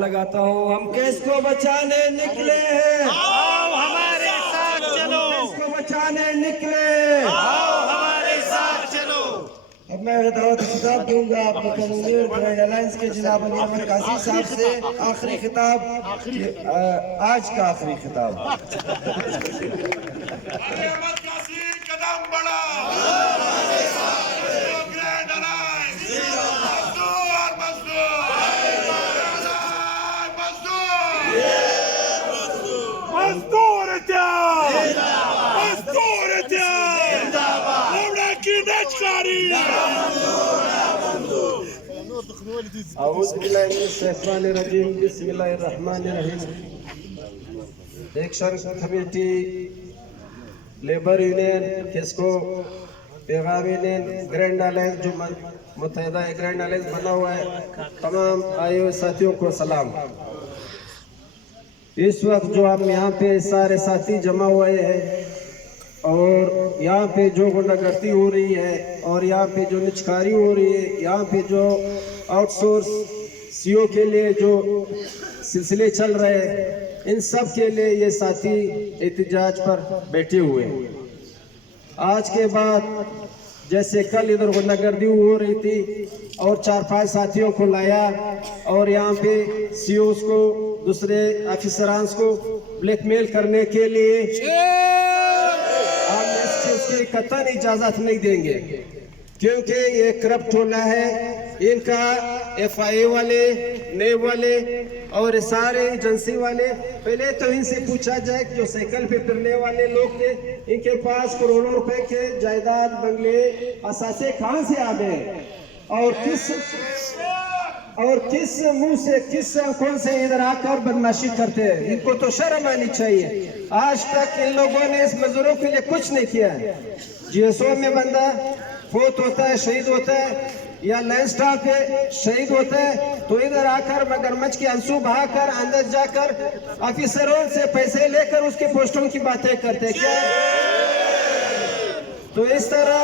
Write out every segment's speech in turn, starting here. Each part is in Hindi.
लगाता हूँ। हम केस को बचाने निकले हैं, आओ हमारे साथ चलो, केस को बचाने निकले। आओ हमारे साथ चलो। अब मैं दावत खिताब दूंगा अपने कन्वीनर ग्रैंड अलायंस के जनाब अली अहमद काजी साहब से। आखिरी खिताब, आज का आखिरी खिताब। अली अहमद काजी कदम बढ़ाओ, ग्रैंड अलायंस, मजदूर मजदूर मजदूर मजदूर की नचकारी। औज़ बिल्लाहि मिनश शैतानिर रजीम, बिस्मिल्लाहिर रहमानिर रहीम। एक्शन कमेटी, लेबर यूनियन, किसको पैगाम यूनियन, ग्रैंड अलायंस जो मुत्तहिदा ग्रैंड अलायंस बना हुआ है, तमाम आए हुए साथियों को सलाम। इस वक्त जो हम यहाँ पे सारे साथी जमा हुए हैं और यहाँ पे जो गुंडागर्दी हो रही है और यहाँ पे जो निचकारी हो रही है, यहाँ पे जो आउटसोर्स सीओ के लिए जो सिलसिले चल रहे हैं, इन सब के लिए ये साथी एहतजाज पर बैठे हुए हैं। आज के बाद जैसे कल इधर गुंडागर्दी हो रही थी और 4-5 साथियों को लाया और यहाँ पे सीओस को, दूसरे ऑफिसरान को ब्लैकमेल करने के लिए हम इस चीज की कतई इजाजत नहीं देंगे, क्योंकि ये करप्ट टोला है। इनका FIA वाले, नेब वाले और सारे एजेंसी वाले, पहले तो इनसे पूछा जाए कि जो साइकिल पे फिरने वाले लोग थे, इनके पास करोड़ों रुपए के जायदाद, बंगले, असासे कहां से आ गए और किस मुंह से, किस कौन से इधर आकर बदमाशी करते हैं। इनको तो शर्म आनी चाहिए। आज तक इन लोगों ने इस मजदूरों के लिए कुछ नहीं किया है। GSO में बंदा फौत होता है, शहीद होता है, या लैंड स्टाफ पे शहीद होता है, तो इधर आकर मगरमच्छ के आंसू बहाकर अंदर जाकर ऑफिसरों से पैसे लेकर उसके पोस्टों की बातें करते हैं क्या? तो इस तरह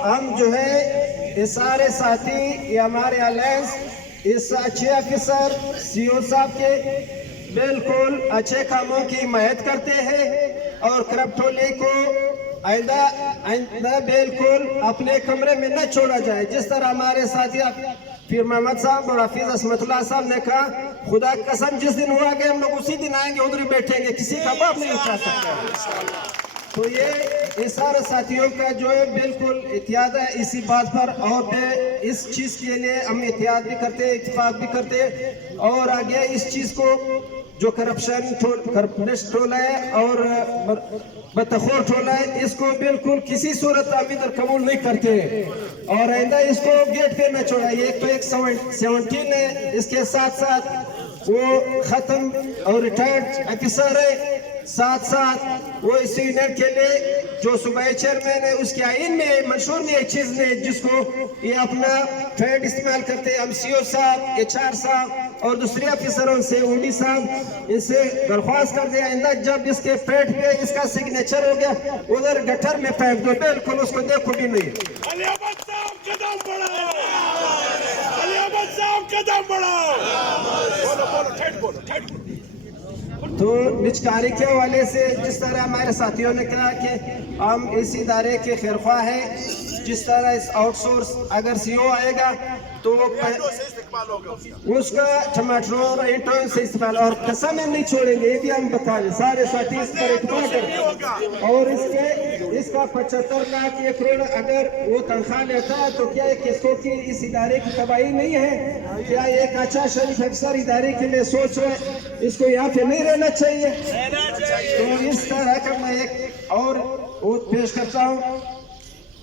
हम जो है ये सारे साथी, ये हमारे अलायंस, इस अच्छे ऑफिसर CO साहब के बिल्कुल अच्छे कामों की हिमायत करते हैं और करप्टोले को आइंदा बिल्कुल अपने कमरे में न छोड़ा जाए। जिस तरह हमारे साथी पीर मोहम्मद साहब और हाफिज असमतुल्लाह साहब ने कहा, खुदा की कसम जिस दिन हुआ गया हम लोग उसी दिन आएंगे, उधर ही बैठेंगे, किसी का बाप नहीं उठा सकता। तो ये सारे साथियों का जो है बिल्कुल एहतियात है इसी बात पर, और इस चीज के लिए हम एहतियात भी करते हैं, इत्तेफाक भी करते हैं, और आगे इस चीज को जो करप्शन टोला है और बदतखोर टोला है, इसको बिल्कुल किसी सूरत हम इधर कबूल नहीं करते और आइंदा इसको गेट पे न छोड़ाइए। तो एक 17 है, इसके साथ साथ वो खत्म और रिटायर्ड ऑफिसर है, साथ साथ वो इस यूनियन के लिए जो सूबाई चेयरमैन है, उसके आइन में मंशूर में एक चीज नहीं जिसको ये अपना फैड इस्तेमाल करते हैं। हम CO साहब, HR साहब और दूसरे ऑफिसरों से, OD साहब, इनसे दरख्वास्त कर दिया आइंदा जब इसके पेट पे इसका सिग्नेचर हो गया उधर गटर में फेंक दो, बिल्कुल उसको देखो भी नहीं। अली अहमद साहब कदम बढ़ाओ, अली अहमद साहब कदम बढ़ाओ। बोलो ठेठ बोलो। तो निचकारी के हवाले से जिस तरह हमारे साथियों ने कहा कि हम इस इदारे के खैरख्वाह हैं, जिस तरह इस आउटसोर्स अगर CO आएगा तो उसका टमाटरों और ईंटों से इस्तेमाल और कसम नहीं छोड़ेंगे, ये भी हम बता दें। सारे साथी इस पर इत्मीनान करें और इसका 75 करोड़ अगर वो तनख्वाह लेता है तो क्या किसको की इस इदारे की तबाही नहीं है? क्या एक अच्छा शरीफ अफसर इदारे के लिए सोच रहे, इसको यहाँ पे नहीं रहना चाहिए? तो इस तरह का मैं एक और पेश करता हूँ।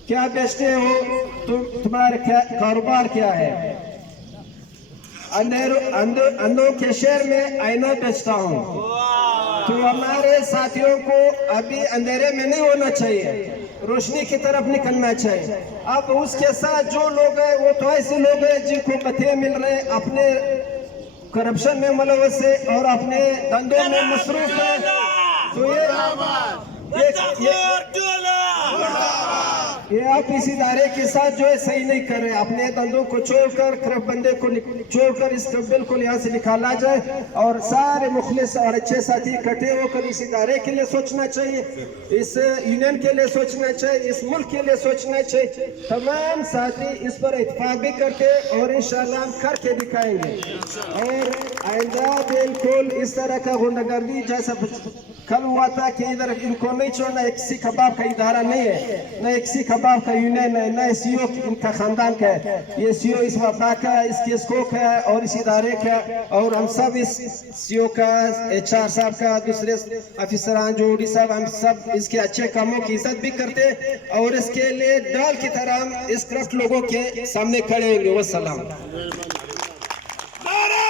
क्या बेचते हो तुम्हारे कारोबार क्या है? अंधों के शहर में आईना बेचता हूँ। तो हमारे साथियों को अभी अंधेरे में नहीं होना चाहिए, रोशनी की तरफ निकलना चाहिए। अब उसके साथ जो लोग हैं वो तो ऐसे लोग हैं जिनको कथे मिल रहे हैं, अपने करप्शन में मुलव्वस है और अपने धंधों में मसरूफ है। तो ये आप इस इदारे के साथ जो है सही नहीं कर रहे, अपने धंधों को छोड़कर खरब बंदे को छोड़कर इसको बिल्कुल यहाँ से निकाला जाए और सारे मुखलिस और अच्छे साथी इकट्ठे होकर इस इदारे के लिए सोचना चाहिए, इस यूनियन के लिए सोचना चाहिए, इस मुल्क के लिए सोचना चाहिए। तमाम साथी इस पर इत्फाक भी करके और इंशाल्लाह हम करके दिखाएंगे और आइंदा बिल्कुल इस तरह का गुंडागर्दी जैसा कल हुआ था कि इधर इनको नहीं छोड़ना। एक सी कबाब का इदारा नहीं है, न एक सी कबाब का यूनियन है, न सीओ इनका खानदान का है। ये सीओ इस वफा का है, इसके स्कोप है और इस इदारे का, और हम सब इस सीओ का, HR साहब का, दूसरे अफसरान जो डी साहब, हम सब इसके अच्छे कामों की इज्जत भी करते और इसके लिए डाल की तरह हम इस करप्ट लोगों के सामने खड़े होंगे। वस्सलाम।